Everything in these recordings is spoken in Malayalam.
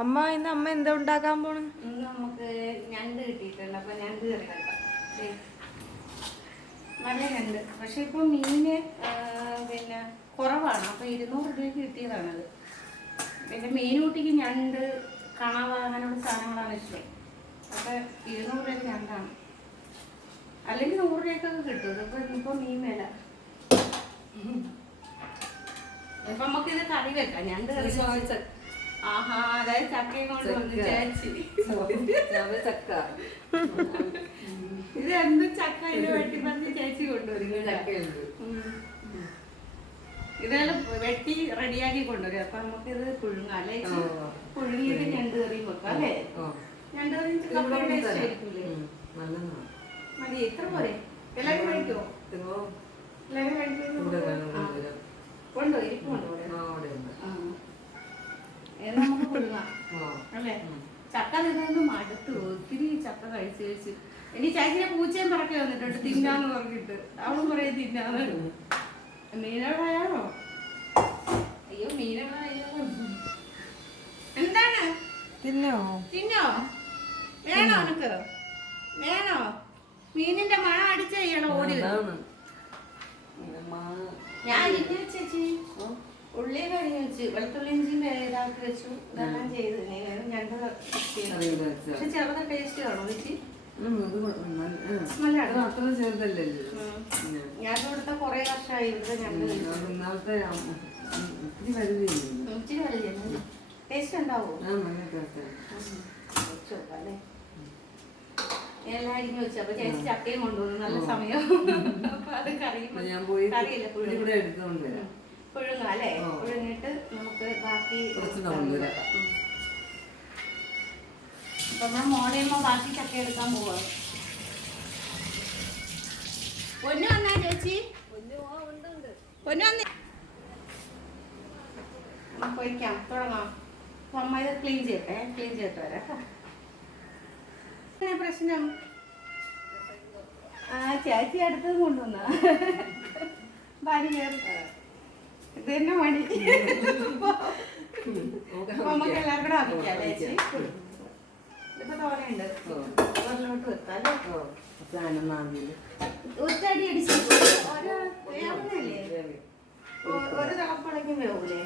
അമ്മ ഇന്ന് അമ്മ എന്താ ഉണ്ടാക്കാൻ പോണ്? ഇന്ന് നമുക്ക് ഞണ്ട് കിട്ടിയിട്ടുണ്ട്. അപ്പൊ ഞണ്ട് കറി വെക്കാം. നല്ല ഞണ്ട്. പക്ഷെ ഇപ്പൊ മീന് പിന്നെ കുറവാണ്. അപ്പൊ 200 രൂപയ്ക്ക് കിട്ടിയതാണത്. പിന്നെ മീനൂട്ടിക്ക് ഞണ്ട്, കണവ അങ്ങനെയുള്ള സാധനങ്ങളാണ് ഇഷ്ടം. അപ്പൊ 200 രൂപയ്ക്ക് ഞണ്ടാണ്. അല്ലെങ്കിൽ 100 രൂപയ്ക്കൊക്കെ കിട്ടും. ഇപ്പൊ മീൻ വില. ഇപ്പൊ നമുക്കിത് കറി വെക്കാം. ഞണ്ട് കറി. ആഹാ, അതായത് ചക്കയും കൊണ്ട് വന്നു ചേച്ചി. ചക്ക ഇത് എന്തും ചക്ക ഇത് വെട്ടി പറഞ്ഞ് ചേച്ചി കൊണ്ടുവരും. ചക്കയുണ്ട്. ഇതെല്ലാം വെട്ടി റെഡിയാക്കി കൊണ്ടുവരും. അപ്പൊ നമുക്കിത് പുഴുങ്ങാം അല്ലേ? പുഴുങ്ങിയിട്ട് ഞണ്ട് കറിയും വെക്കാം അല്ലേ? ഞണ്ട് കറി കപ്പയുടെ ടേസ്റ്റ് ആയിരിക്കൂലേ? മതി, ഇത്ര പോരെ? എല്ലാരും കഴിക്കോ? എല്ലാരും കഴിക്കുമോ? കൊണ്ടോ ഇരിപ്പുണ്ടോ? നമുക്ക് പുഴുങ്ങാം അല്ലേ? ചക്ക തിന്നു മടുത്തു. ഒത്തിരി ചക്ക കഴിച്ച് കഴിച്ച് ഇനി ചേച്ചിനെ പൂച്ചയും പറക്കി വന്നിട്ടുണ്ട് തിന്നാന്ന് പറഞ്ഞിട്ട്. അവളും പറയും തിന്നാന്ന്. മീനോടായാണോ? അയ്യോ, മീനോടായാലോ. എന്താണ്? തിന്നോ തിന്നോ? വേണോ നിനക്ക്? വേണോ? മീനിന്റെ മണം അടിച്ചു ചെയ്യണം. ഓടി ഞാൻ ഇരിക്കുന്ന ചേച്ചി ഉള്ളി കഴിഞ്ഞ് വെച്ച് വെളുത്തുള്ളി ഇഞ്ചിയും ഇതാക്കി വെച്ചു. ഇതെല്ലാം ചെയ്ത് ഞണ്ട് പക്ഷെ ചെറുത ടേസ്റ്റ് കാണോ ചേച്ചി? ഞാൻ ഇവിടുത്തെ കൊറേ വർഷമായി ഇവിടുത്തെ ഞണ്ട്. ഇച്ചിരി വലുത് ടേസ്റ്റ് ഉണ്ടാവോ? അല്ലേ എല്ലാം അരിഞ്ഞു വെച്ചു. അപ്പൊ ചേച്ചി ചക്കയും കൊണ്ടുവന്നു. നല്ല സമയം. അപ്പൊ അത് കറിയില്ല പുഴുങ്ങ അല്ലേ? പുഴുങ്ങിട്ട് നമുക്ക് ബാക്കി അപ്പൊ നമ്മൾ മോളെയുമ്പോ ബാക്കി ചക്ക എടുക്കാൻ പോവാ. പൊന്നു വന്നാ ചേച്ചി? പൊന്നു വന്നേ. നമുക്ക് വയ്ക്കാം, തുടങ്ങാം. അപ്പൊ അമ്മ ഇത് ക്ലീൻ ചെയ്തിട്ട് വരാം. പ്രശ്നം ചേച്ചി അടുത്തത് കൊണ്ടുവന്ന ഭാര്യ ഇത് തന്നെ മടി. നമുക്ക് എല്ലാവരും കൂടെ ആക്കിക്കാം ചേച്ചി. ഇതിപ്പോ തോനെയുണ്ട്. ഒരിലോട്ട് വെക്കാം. ഒറ്റടി അടിച്ചു ഒരു തിളപ്പടയ്ക്കും വേവൂലേ?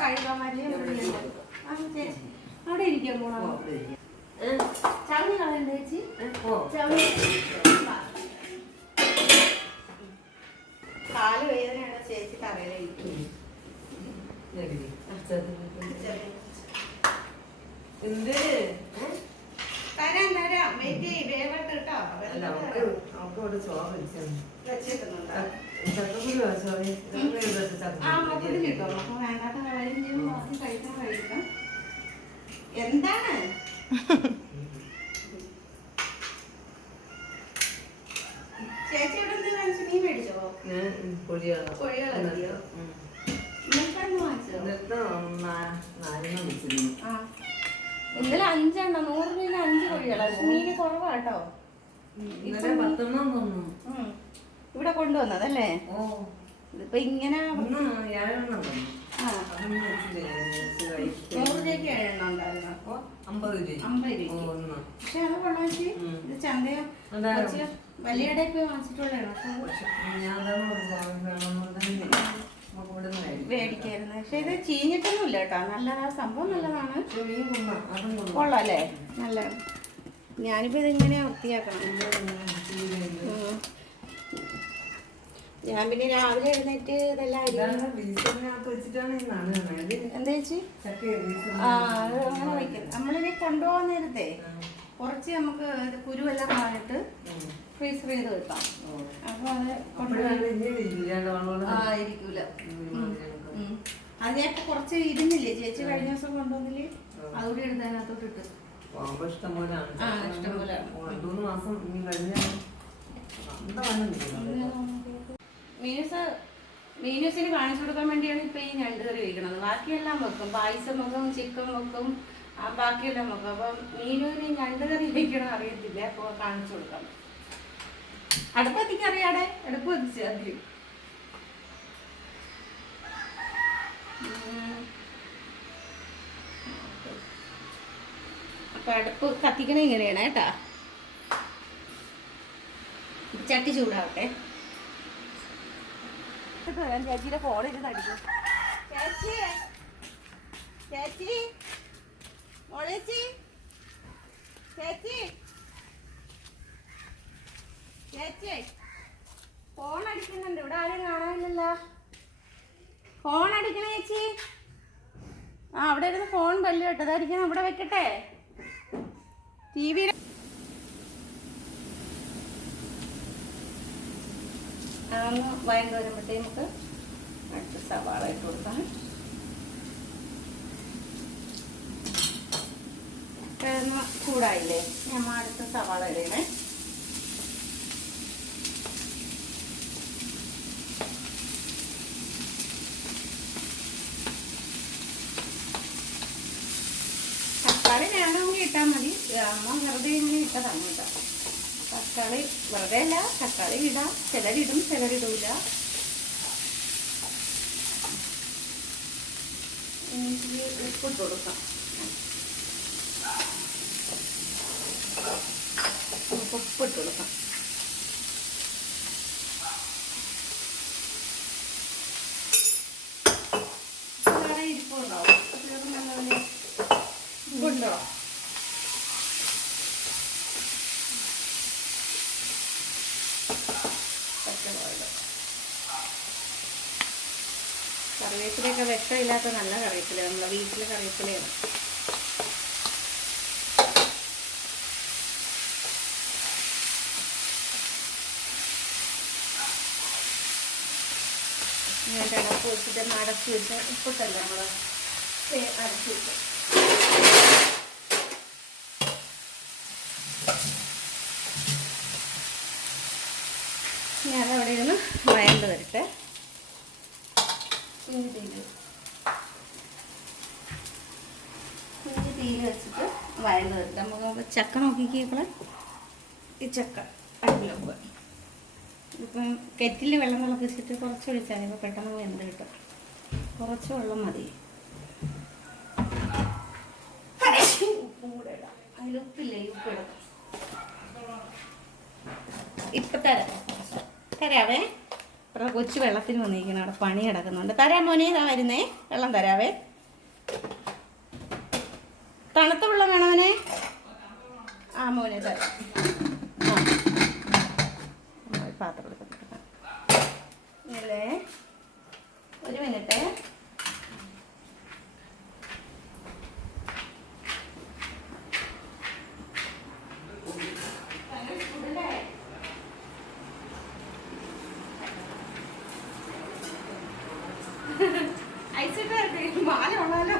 കഴുകാൻ മല്ലിയ ചേച്ചി അവിടെ ഇരിക്കാൻ പോണോ? ചവണി കളയണ്ട ചേച്ചി? ചവണി കാല് വേദനയാണ് ചേച്ചി തറയിലിരിക്കും. തരാം തരാം. വെയിറ്റ് വേവട്ട് കേട്ടോ. മൊത്തത്തിൽ കിട്ടോ? നമുക്ക് വേണ്ടാത്ത കാര്യം ചെയ്യുമ്പോൾ ബാക്കി കഴിക്കാം. എന്താണ് ചേച്ചി ഇവിടെ എന്ത് വാങ്ങിച്ചു? മീൻ മേടിച്ചോ? പൊഴികളോ? ഇന്നലെ 5 എണ്ണം 100 രൂപ 5 കോഴികളാ. മീന് കുറവാട്ടോ. ഇവിടെ കൊണ്ടുവന്നതല്ലേ? ഇതിപ്പോ ഇങ്ങനെ 100 രൂപയ്ക്ക് 7 എണ്ണം ഉണ്ടായിരുന്നു. അപ്പൊ 50 രൂപ. പക്ഷെ അത് കൊള്ളാം. ഇത് ചന്തയോ വലിയ കടയിൽ പോയി വാങ്ങിച്ചിട്ടുള്ളതാണോ? മേടിക്കായിരുന്നു. പക്ഷെ ഇത് ചീഞ്ഞിട്ടൊന്നുമില്ല കേട്ടോ. നല്ലതാ, സംഭവം നല്ലതാണ്. കൊള്ളാം അല്ലേ? നല്ല. ഞാനിപ്പോ ഇതിങ്ങനെ വൃത്തിയാക്കണം. ഞാൻ പിന്നെ രാവിലെ എഴുന്നേറ്റ് ഇതെല്ലാം എന്താ ചേച്ചി? അത് അങ്ങനെ വയ്ക്കും. നമ്മളിനി കൊണ്ടുപോകാൻ നേരത്തെ കുറച്ച് നമുക്ക് കുരുവെല്ലാം കളഞ്ഞിട്ട് ഫ്രീസർ ചെയ്ത് വെക്കാം. അപ്പൊ അത് ഇരിക്കൂല. അത് ഞാൻ ഇപ്പൊ കുറച്ച് ഇരുന്നില്ലേ ചേച്ചി കഴിഞ്ഞ ദിവസം കൊണ്ടുവന്നില്ലേ? അതുകൂടി എടുത്ത് അതിനകത്തോട്ട് ഇട്ട് ഇഷ്ടംപോലെ. മീനൂസിന് കാണിച്ചു കൊടുക്കാൻ വേണ്ടിയാണ് ഇപ്പൊ ഈ ഞണ്ട് കറി വയ്ക്കണത്. ബാക്കിയെല്ലാം വെക്കും. പായസം വെക്കും, ചിക്കൻ വെക്കും, ബാക്കിയെല്ലാം വെക്കും. അപ്പൊ മീനൂന് ഞണ്ട് കറി വയ്ക്കണം അറിയത്തില്ല. അപ്പൊ കാണിച്ചു കൊടുക്കാം. അടുപ്പത്തേക്ക് അറിയാടെ? അടുപ്പ് വെച്ച് ആദ്യം അപ്പം അടുപ്പ് കത്തിക്കണേ ഇങ്ങനെയാണ് കേട്ടാ. ചട്ടി ചൂടാവട്ടെ. ഞാൻ ചേച്ചിയുടെ ഫോണിരുന്ന് അടിക്കും. ചേച്ചി ചേച്ചി മോളേച്ചി ചേച്ചി ചേച്ചി ഫോൺ അടിക്കുന്നുണ്ട്. ഇവിടെ ആരും കാണാനില്ലല്ലോ. ഫോൺ അടിക്കണേ ചേച്ചി. ആ അവിടെ ഇരുന്ന് ഫോൺ പല്ല് കേട്ടതായിരിക്കും. അവിടെ വെക്കട്ടെ. ടി വി അതൊന്ന് വഴണ്ട് വരുമ്പോഴത്തേക്ക് നമുക്ക് അടുത്ത സവാള ഇട്ട് കൊടുക്കാം. കിഴങ്ങ് ചൂടായില്ലേ, നമ്മൾ അടുത്ത സവാള ഇടണേ. തക്കാളി വേണമെങ്കിൽ ഇട്ടാൽ മതി. അമ്മ വെറുതെ ഇങ്ങനെ ഇട്ടതാണ് കേട്ടോ. തക്കാളി വെറുതെ അല്ല, തക്കാളി ഇടാം. ചിലരിടും ചിലരിടൂല. ഇനി ഉപ്പിട്ട് കൊടുക്കാം. ഉപ്പിട്ട് കൊടുക്കാം. വേറെ ഇരിപ്പുണ്ടോ? ഉണ്ടോ? കറിവേപ്പിലയൊക്കെ വിഷമില്ലാത്ത നല്ല കറിവേപ്പില, നമ്മളെ വീട്ടിലെ കറിവേപ്പിലയാണ്. ഞാൻ അടപ്പ് വെച്ചിട്ട് അടച്ച് വെച്ച് ഉപ്പിട്ടല്ല നമ്മൾ അടച്ച് വെച്ച്. ഞാനവിടെ ഇരുന്ന് വയണ്ട് വരട്ടെ. കുഞ്ഞു തീയിൽ വെച്ചിട്ട് വയണ്ട് വരട്ടെ. നമുക്ക് ചക്ക നോക്കിക്കോളെ. ഈ ചക്ക അടുപ്പിലൊക്കെ ഇപ്പം കെറ്റിൽ വെള്ളം തിളപ്പിച്ചിട്ട് കുറച്ച് ഒഴിച്ചാൽ ഇപ്പോൾ പെട്ടെന്ന് വെന്ത് കിട്ടും. കുറച്ച് വെള്ളം മതി. ഉപ്പും കൂടെ ഇടാം. അതിൽ ഉപ്പില്ലേ, ഉപ്പിടാം. ഇപ്പം തരാവേ. ഇവിടെ കൊച്ചു വെള്ളത്തിന് വന്നിരിക്കണം. അവിടെ പണി കിടക്കുന്നുണ്ട്. തരാം മോനെ, ഇതാ വരുന്നേ. വെള്ളം തരാവേ. തണുത്ത വെള്ളം വേണവനെ. ആ മോനെ തരാം. ആ പാത്രം എടുക്കാം. ഇല്ലേ, ഒരു മിനിറ്റ്. ഐസിട്ട് മാല ഉള്ളാലോ.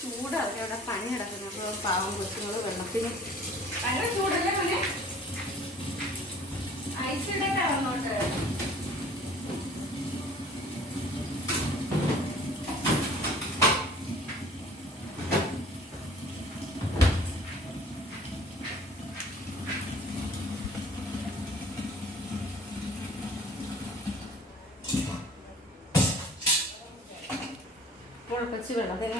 ചൂടാവും. അവിടെ പനി കിടക്കുന്നു. അപ്പോൾ പാവം കൊച്ചുങ്ങൾ വെള്ളത്തിന് ഭയങ്കര ചൂടല്ലേ മോനെ. ഐസിടേക്കാ വന്നോട്ട്. കൊച്ച് വെള്ളത്തിന്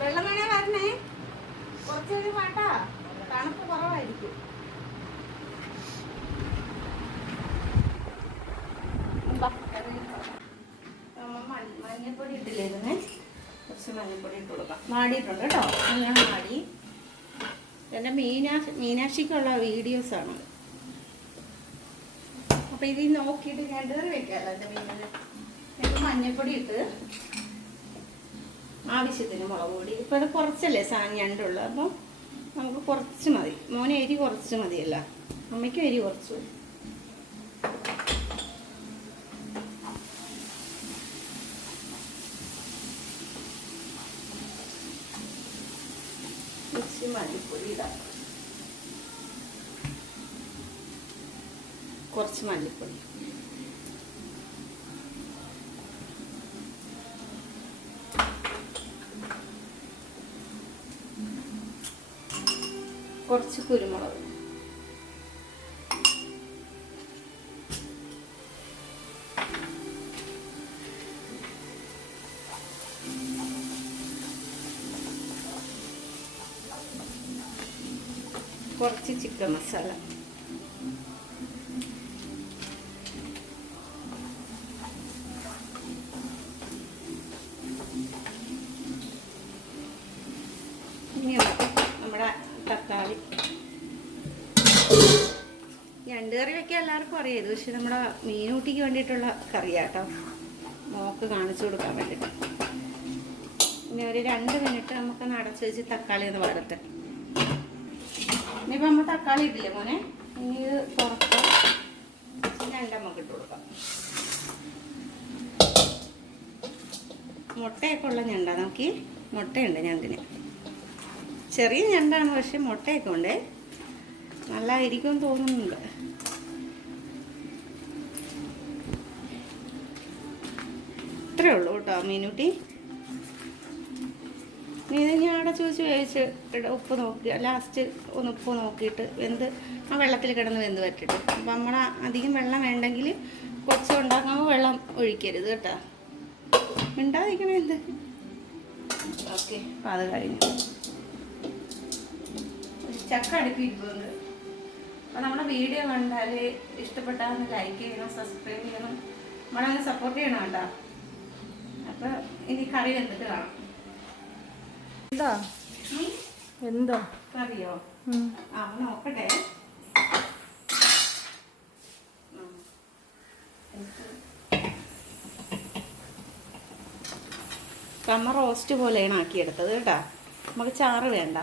വെള്ളം വേണേ വരണേ. കുറച്ചൊരു പാട്ടാ, തണുപ്പ് കുറവായിരിക്കും. മഞ്ഞപ്പൊടി ഇട്ടില്ലേ, കുറച്ച് മഞ്ഞപ്പൊടി ഇട്ട് കൊടുക്കാം. മാടിയിട്ടുണ്ട് കേട്ടോ. അങ്ങനെ മാടി. എൻ്റെ മീനാക്ഷിക്കുള്ള വീഡിയോസാണ്. അപ്പോൾ ഇത് നോക്കിയിട്ട് ഞാൻ കയറി വെക്കാമല്ലോ എൻ്റെ മീനിന്. എന്നിട്ട് മഞ്ഞപ്പൊടി ഇട്ട് ആവശ്യത്തിന് മുളക് പൊടി. ഇപ്പോൾ അത് കുറച്ചല്ലേ സാധനം ഞണ്ടുള്ളൂ. അപ്പം നമുക്ക് കുറച്ച് മതി. മോനെ എരി കുറച്ച് മതിയല്ല, അമ്മയ്ക്കും എരി കുറച്ച് മതി. ഇച്ചിരി മല്ലിപ്പൊടി ഇടാം, കുറച്ച് മല്ലിപ്പൊടി, കുറച്ച് കുരുമുളക്, കുറച്ച് ചിക്കൻ മസാല, ഇനി നമ്മുടെ തക്കാളി. ഞണ്ട് കറി വയ്ക്കാൻ എല്ലാവർക്കും അറിയാം, പക്ഷെ നമ്മുടെ മീനൂട്ടിക്ക് വേണ്ടിയിട്ടുള്ള കറിയാട്ടോ, മോക്ക് കാണിച്ചു കൊടുക്കാൻ വേണ്ടിയിട്ട്. ഇനി ഒരു 2 മിനിറ്റ് നമുക്കൊന്ന് അടച്ച് വെച്ച് തക്കാളി ഒന്ന് വരട്ടെ. ഇനിയിപ്പോൾ നമ്മൾ തക്കാളി ഇട്ടില്ലേ മോനെ, ഇനി ഇത് തുറക്കാം, ഞണ്ട് നമുക്ക് ഇട്ട് കൊടുക്കാം. മുട്ടയൊക്കെ ഉള്ള ഞണ്ടാണ്, നമുക്ക് മുട്ടയുണ്ട് ഞണ്ടിന്. ചെറിയ ഞണ്ടാണ്, പക്ഷെ മുട്ടയൊക്കെ ഉണ്ട്, നല്ലതായിരിക്കും തോന്നുന്നുണ്ട്. ഇത്രയേ ഉള്ളൂ കേട്ടോ മീനൂട്ടി. നീ ഇത് ഞാൻ അവിടെ വേവിച്ച് ഉപ്പ് നോക്കി ലാസ്റ്റ് ഒന്ന് ഉപ്പ് നോക്കിയിട്ട് വെന്ത് ആ വെള്ളത്തിൽ കിടന്ന് വെന്ത് പറ്റിട്ട്. അപ്പം നമ്മൾ അധികം വെള്ളം വേണ്ടെങ്കിൽ കുറച്ച് ഉണ്ടാക്കുമ്പോൾ വെള്ളം ഒഴിക്കരുത് കേട്ടോ, ഉണ്ടാതിരിക്കണേ എന്ത്. ഓക്കെ, അപ്പം അത് കഴിഞ്ഞു. ചക്ക അടുപ്പിട്ടുണ്ട്. അപ്പോൾ നമ്മുടെ വീഡിയോ കണ്ടാൽ ഇഷ്ടപ്പെട്ടാൽ ലൈക്ക് ചെയ്യണം, സബ്സ്ക്രൈബ് ചെയ്യണം, നമ്മളങ്ങനെ സപ്പോർട്ട് ചെയ്യണം കേട്ടോ. അപ്പോൾ ഇനി കറി വെന്തിട്ട് കാണാം. എന്താ എന്തോ കറിയോ? ആ നോക്കട്ടെ. കമ്മ റോസ്റ്റ് പോലെയാണ് ആക്കിയെടുത്തത് കേട്ടോ, നമുക്ക് ചാറ് വേണ്ട.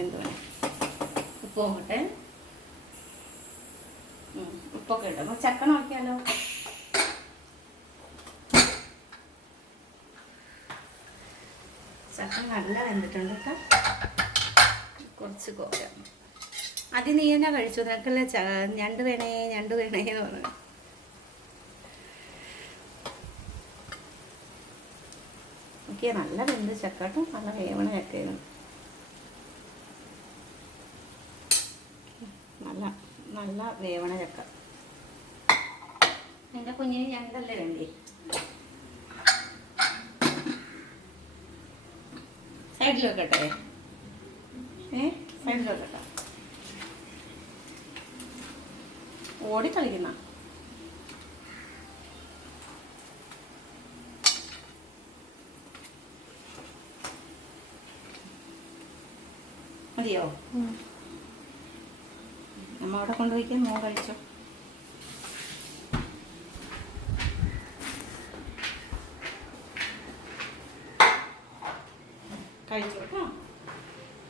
എന്ത് വേണം, ഉപ്പ് നോക്കട്ടെ. ഉപ്പൊക്കെ ഇട്ടോ, നമുക്ക് ചക്ക നോക്കിയാലോ. ചക്ക നല്ല വെന്തിട്ടുണ്ട് കേട്ടോ. കുറച്ച് കോര അത് നീ തന്നെ കഴിച്ചു, നിനക്കല്ലേ ഞണ്ട് വേണേ ഞണ്ട് വേണേ തോന്നുന്നു. ഓക്കെ, നല്ല വെന്ത് ചക്ക കേട്ടോ, നല്ല വേവണ ചക്കയാണ്. നല്ല നല്ല വേവണ ചക്ക. എൻ്റെ കുഞ്ഞിന് ഞണ്ടല്ലേ വേണ്ടി. സൈഡിൽ വെക്കട്ടെ, സൈഡിൽ വെക്കട്ടെ. ഓടിക്കളിക്കുന്ന മതിയോ? നമ്മ അവിടെ കൊണ്ടുപോയിക്കാൻ മോൻ കഴിച്ചോ. കഴിച്ചു കേട്ടോ.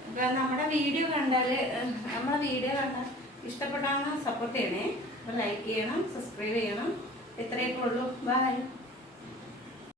അപ്പം നമ്മുടെ വീഡിയോ കണ്ടാൽ ഇഷ്ടപ്പെട്ടാൽ സപ്പോർട്ട് ചെയ്യണേ. അപ്പോൾ ലൈക്ക് ചെയ്യണം, സബ്സ്ക്രൈബ് ചെയ്യണം. ഇത്രയൊക്കെ ഉള്ളൂ. ബൈ.